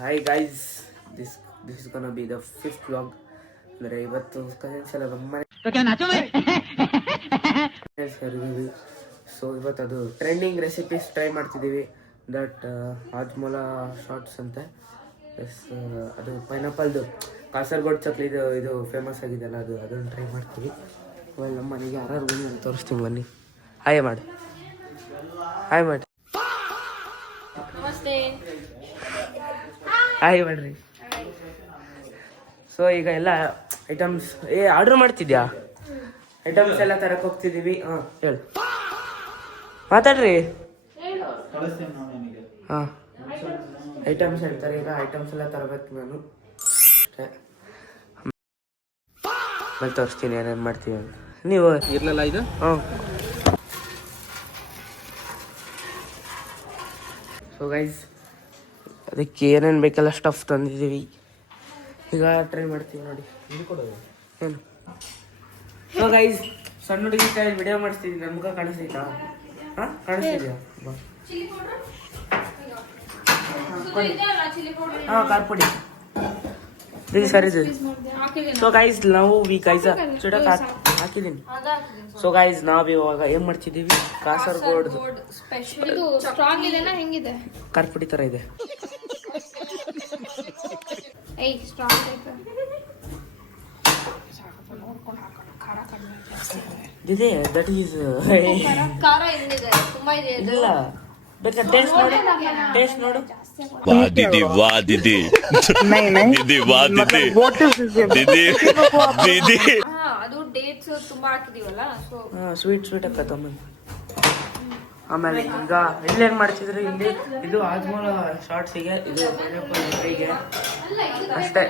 Hi guys, this is gonna B the fifth vlog. ಅಂದರೆ ಇವತ್ತು cousins ಎಲ್ಲ ನಮ್ಮ ಮನೆ. ಸೊ ಇವತ್ತು ಅದು ಟ್ರೆಂಡಿಂಗ್ ರೆಸಿಪೀಸ್ ಟ್ರೈ ಮಾಡ್ತಿದ್ದೀವಿ. ದಟ್ ಹಾಜ್ಮೋಲಾ ಶಾರ್ಟ್ಸ್ ಅಂತೆ. ಎಸ್, ಅದು ಪೈನಾಪಲ್ದು ಕಾಸರಗೋಡು ಚಕ್ಲಿ ಇದು ಫೇಮಸ್ ಆಗಿದೆಯಲ್ಲ, ಅದನ್ನು ಟ್ರೈ ಮಾಡ್ತೀವಿ. ಇವಾಗ ನಮ್ಮ ಮನೆಗೆ ಯಾರು ಬನ್ನಿ ಅಂತ ತೋರಿಸ್ತೀವಿ. ಬನ್ನಿ, ಹಾಯ್ ಮಾಡಿ. ಹಾಯ್ ಮಾಡ್ರಿ. ಸೊ ಈಗ ಎಲ್ಲ ಐಟಮ್ಸ್ ಆರ್ಡ್ರ್ ಮಾಡ್ತಿದ್ಯಾ? ಐಟಮ್ಸ್ ಎಲ್ಲ ತರಕ್ಕೆ ಹೋಗ್ತಿದ್ದೀವಿ. ಹಾಂ ಹೇಳು, ಮಾತಾಡ್ರಿ. ಹಾಂ, ಐಟಮ್ಸ್ ಹೇಳ್ತಾರೆ. ಈಗ ಐಟಮ್ಸ್ ಎಲ್ಲ ತರಬೇಕು ನಾನು. ಆಮೇಲೆ ತೋರಿಸ್ತೀನಿ ಏನೇನು ಮಾಡ್ತೀವಿ ಅಂತ. ನೀವು ಇರಲಿಲ್ಲ ಇದು? ಹಾಂ. ಸೊ ಗೈಸ್, ಅದಕ್ಕೆ ಏನೇನು ಬೇಕೆಲ್ಲ ಸ್ಟಫ್ ತಂದಿದ್ದೀವಿ. ಈಗ ಟ್ರೈ ಮಾಡ್ತೀವಿ ನೋಡಿ. ಏನು? ಸೊ ಗೈಸ್, ಸಣ್ಣ ಹುಡುಗಿ ಕೈ ವಿಡಿಯೋ ಮಾಡಿಸ್ತಿದ್ದೀನಿ. ನನ್ನ ಮುಖ ಕಾಣಿಸ್ತೈತಾ? ಹಾಂ, ಕಾಣಿಸ್ತಿದ್ಯಾ? ಹಾಂ, ಖಾರ ಪುಡಿ ಸರಿ. ಸೊ ಗೈಸ್, ನಾವು ಚುಡಕ್ ಹಾಕಿದ್ದೀನಿ. ಸೊ ಗೈಸ್, ನಾವು ಇವಾಗ ಏನ್ ಮಾಡ್ತಿದ್ದೀವಿ, ಕಾಸರಗೋಡು ಖಾರ ಪುಡಿ ತರ ಇದೆ. ಇದೆ, ದಟ್ ಈಸ್ ಇಲ್ಲ. ಬೇಕಾದ್ರೆ ಟೇಸ್ಟ್ ನೋಡು. दीदी वाह दीदी दीदी वाह दीदी दीदी ಅದು ಡೇಟ್ಸ್ ತುಂಬಾ ಹಾಕಿದೀವಲ್ಲ, ಸೊ ಸ್ವೀಟ್ ಹಾಕತ್ತಮ್ಮ. ಆಮೇಲೆ ಈಗ ಇಲ್ಲೇನ್ ಮಾಡ್ತಿದ್ರು, ಇಲ್ಲಿ ಇದು ಹಾಜ್ಮೋಲಾ ಶಾರ್ಟ್ಸಿಗೆ, ಇದು ಫ್ರೈಗೆ ಅಷ್ಟೇ.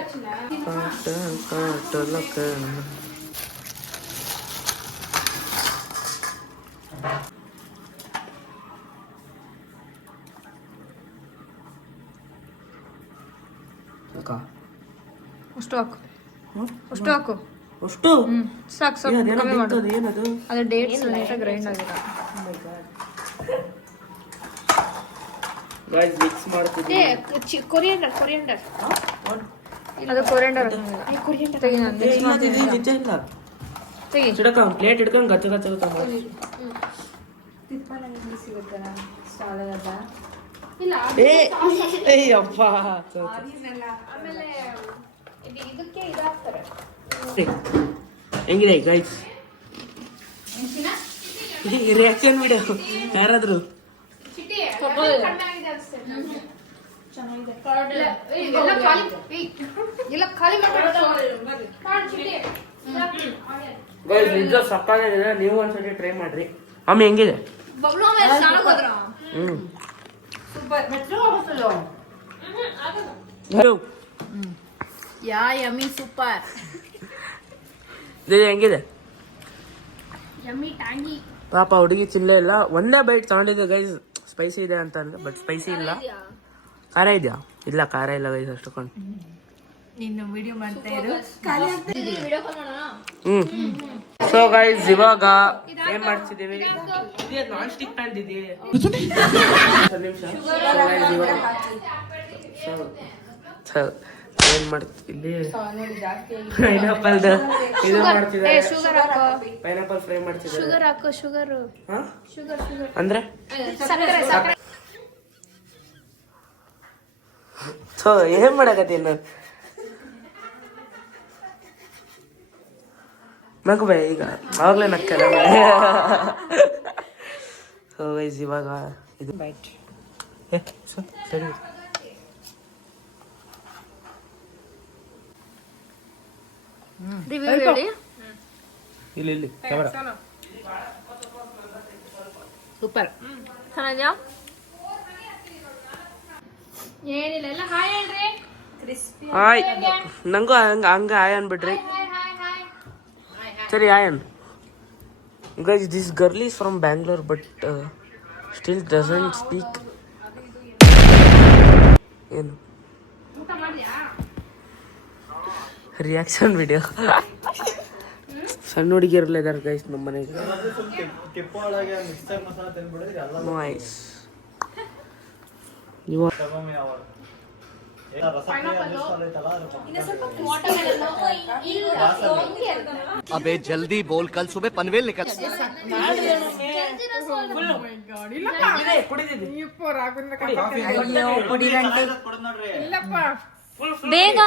ಅಷ್ಟು ಹಾಕು. ಸಾಕು ಸಾಕು, ಕಮ್ಮಿ ಮಾಡು. ಅದು ಡೇಟ್ಸ್ ಗ್ರೈಂಡ್ ಆಗಿಲ್ಲ. ಗೈಸ್, ಮಿಕ್ಸ್ ಮಾಡ್ತಿದ್ದೀವಿ. ಕೊರಿಯಂಡರ್ ಅದು ಕೊರಿಯಂಡರ್ ತೆಗಿ. ನಾನು ಮಿಕ್ಸ್ ಮಾಡ್ತೀನಿ. ಇಲ್ಲ ತೆಗಿ. ಚಿಡಕ ಪ್ಲೇಟ್ ಹಿಡ್ಕೊಂಡು ಗಚ್ಚ ಮಾಡಿ. ಅಪ್ಪ, ಹೆಂಗಿದೆ ಗೈಸ್ ರಿಯಾಕ್ಷನ್ ವಿಡಿಯೋ? ಯಾರಾದ್ರು ನಿಜ ಸಕ್ಕಾಗಿದೆ. ನೀವು ಒಂದ್ಸತಿ ಟ್ರೈ ಮಾಡ್ರಿ. ಅಮ್ಮಿ ಹೆಂಗಿದೆ? Yummy super. ಹೆಂಗಿದೆ? Yummy tangy. ಪಾಪ ಹುಡುಗಿ ಚಿಲ್ಲೆ ಇಲ್ಲ, ಒಂದೇ ಬೈಟ್ ತಗೊಂಡಿದ್ದೆ ಗೈಸ್. ಸ್ಪೈಸಿ ಇದೆ ಅಂತ ಅಂದ್ರೆ, ಬಟ್ ಸ್ಪೈಸಿ ಇಲ್ಲ. ಖಾರ ಇದೆಯಾ? ಇಲ್ಲ, ಖಾರ ಇಲ್ಲ ಗೈಸ್ ಅಷ್ಟೊಂದು. ಸೊ ಗೈಸ್, ಇವಾಗ ಏನ್ ಮಾಡ್ತಿದ್ದೀವಿ, ನಾನ್ ಸ್ಟಿಕ್ ಪ್ಯಾನ್ ಇದೆಯೇ ಏನ್ ಮಾಡ್ತಿದ್ವಿ, ಪೈನಾಪಲ್ ಇದು ಮಾಡ್ತಿದ್ದಾರೆ. ಪೈನಾಪಲ್ ಫ್ರೈ ಮಾಡ್ತಿದ್ದಾರೆ. ಶುಗರ್ ಅಂದ್ರೆ ಸೊ ಏನ್ ಮಾಡಕತ್ತೀನಿ ನಾನು? ನಗಬೇ ಈಗ, ಅವಾಗಲೇ ನಕ್ಕಲ್ಲ. ಸೊ ಗೈಸ್, ಇವಾಗ ಇದು ಬೈಟ್ ಸರಿ. ಇಲ್ಲಿ ಕ್ಯಾಮರಾ ಸೂಪರ್. ಚೆನ್ನಾಗಿದ್ಯಾ? ಏನಿಲ್ಲ, ಎಲ್ಲ ಹಾಯ್ ಹೇಳ್ರಿ. ಹಾಯ್. ನಂಗೂ ಹಂಗ ಹಾಯ್ ಅನ್ಬಿಡ್ರಿ. ಸರಿ, hi an. Guys, this girl is from Bangalore but still doesn't speak. ಏನು ರಿಯಾಕ್ಷನ್ ವಿಡಿಯೋ? ಸಣ್ಣ ಹುಡುಗಿಯರೆಲ್ಲ ಇದಾರೆ ಗೈಸ್ ನಮ್ಮ ಮನೆಗೆ. ನೈಸ್. अबे जल्दी बोल, कल सुबह पनवेल निकल। ಬೇಗ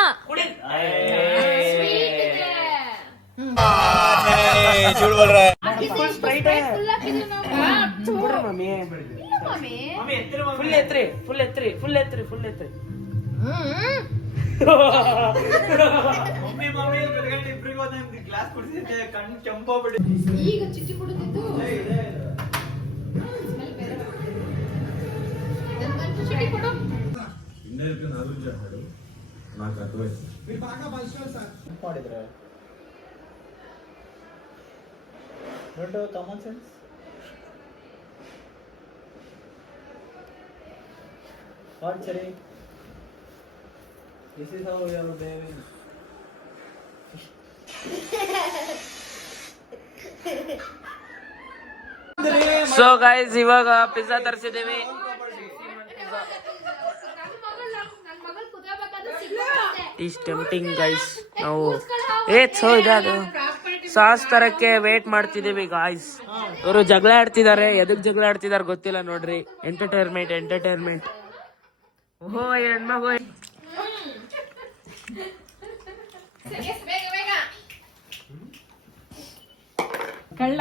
common sense. What, Chari? This is how we are behaving. So guys ಇವಾಗ ಪಿಜ್ಜಾ ತರಿಸಿದ್ದೀವಿ. Is tempting guys. ನಾವು ಇದಾದ ಸಾಸ್ ತರಕ್ಕೆ ವೇಟ್ ಮಾಡ್ತಿದ್ದೀವಿ ಗಾಯ್ಸ್. ಇವರು ಜಗಳ ಆಡ್ತಿದ್ದಾರೆ. ಎದಕ್ ಜಗಳ ಆಡ್ತಿದಾರೆ ಗೊತ್ತಿಲ್ಲ ನೋಡ್ರಿ. ಎಂಟರ್ಟೈನ್ಮೆಂಟ್. ಓಹೋ ಹೆಣ್ಮಗು ಕಳ್ಳ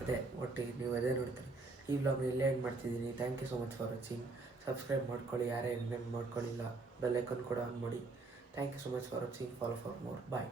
ಅದೇ ಒಟ್ಟಿಗೆ ನೀವು ಅದೇ ನೋಡ್ತೀರಿ. ಈ ವ್ಲಾಗ್ನ ಇಲ್ಲೇ ಎಂಡ್ ಮಾಡ್ತಿದ್ದೀನಿ. Thank you so much for watching. Subscribe ಮಾಡ್ಕೊಳ್ಳಿ ಯಾರೇ ಇನ್ನೇನು ಮಾಡ್ಕೊಳ್ಳಿಲ್ಲ. ಬೆಲ್ ಐಕಾನ್ ಕೂಡ ಆನ್ ಮಾಡಿ. Thank you so much for watching. Follow for more. Bye.